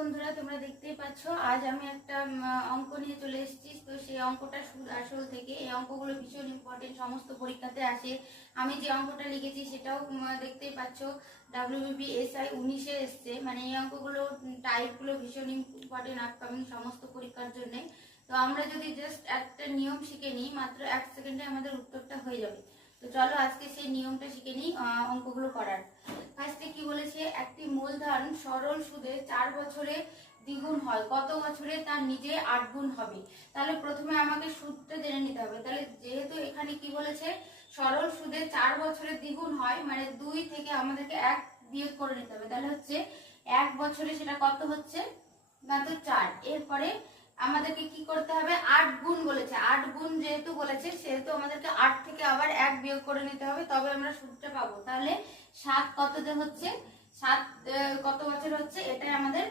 বন্ধুরা, তোমরা দেখতেই পাচ্ছ আজ আমি একটা অঙ্ক নিয়ে চলে এসেছি। তো সেই অঙ্কটা সুদ আসল থেকে, এই অঙ্কগুলো ভীষণ ইম্পর্টেন্ট, সমস্ত পরীক্ষাতে আসে। আমি যে অঙ্কটা লিখেছি সেটাও দেখতেই পাচ্ছ WBPSI 19-এ এসছে। মানে এই অঙ্কগুলো টাইপগুলো ভীষণ ইম্পর্টেন্ট আপকামিং সমস্ত পরীক্ষার জন্য। তো আমরা যদি জাস্ট একটা নিয়ম শিখে নিই, মাত্র 1 সেকেন্ডে আমাদের উত্তরটা হয়ে যাবে। তো চলো আজকে সেই নিয়মটা শিখে নিই অঙ্কগুলো করার। ফার্স্টে কি বলেছে, একটি মূলধন সরল সুদে 4 বছরে দ্বিগুণ হয়, কত বছরে তার নিজে 8 গুণ হবে। তাহলে প্রথমে আমাকে সুদটা জেনে নিতে হবে। তাহলে যেহেতু এখানে কি বলেছে, সরল সুদে 4 বছরে দ্বিগুণ হয়, মানে 2 থেকে আমাদেরকে 1 বিয়োগ করে নিতে হবে। তাহলে হচ্ছে 1 বছরে সেটা কত হচ্ছে না, তো 4। এরপরে আমাদেরকে কি করতে হবে, 8 গুণ বলেছে, 8 গুণ যেহেতু বলেছে সেহেতু আমাদেরকে 8 থেকে আবার 1 বিয়োগ করে নিতে হবে, তবে আমরা সুদটা পাবো। তাহলে 7 কততে হচ্ছে, 7 কত বছর হচ্ছে, এটাই আমাদের